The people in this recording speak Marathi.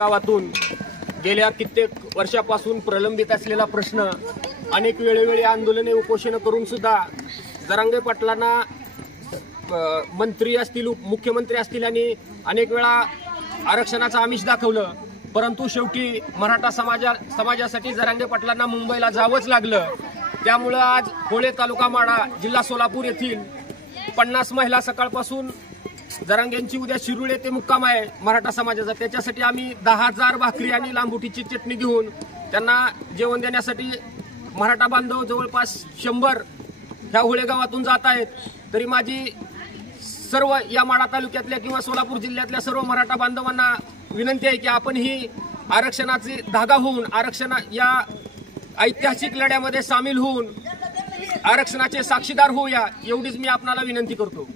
गावातून गेल्या कित्येक वर्षापासून प्रलंबित असलेला प्रश्न, अनेक वेळोवेळी आंदोलने उपोषण करून सुद्धा जरांगे पाटलांना मंत्री असतील, मुख्यमंत्री असतील आणि अनेक वेळा आरक्षणाचं आमिष दाखवलं, परंतु शेवटी मराठा समाजासाठी जरांगे पाटलांना मुंबईला जावंच लागलं। त्यामुळे आज होळे तालुका माडा जिल्हा सोलापूर येथील 50 महिला सकाळपासून जरांगेंची उद्या शिरूळ येथे मुक्काम आहे मराठा समाजाचा। त्याच्यासाठी आम्ही 10,000 भाकरी आणि लांबुटीची चटणी घेऊन त्यांना जेवण देण्यासाठी मराठा बांधव जवळपास 100 ह्या होळे गावातून जात आहेत। तरी माझी सर्व या माडा तालुक्यातल्या किंवा सोलापूर जिल्ह्यातल्या सर्व मराठा बांधवांना विनंती आहे की आपण ही आरक्षणाची धागा होऊन आरक्षण या ऐतिहासिक लढ्यामध्ये सामील होऊन आरक्षणाचे साक्षीदार होऊया, एवढीच मी आपणाला विनंती करतो।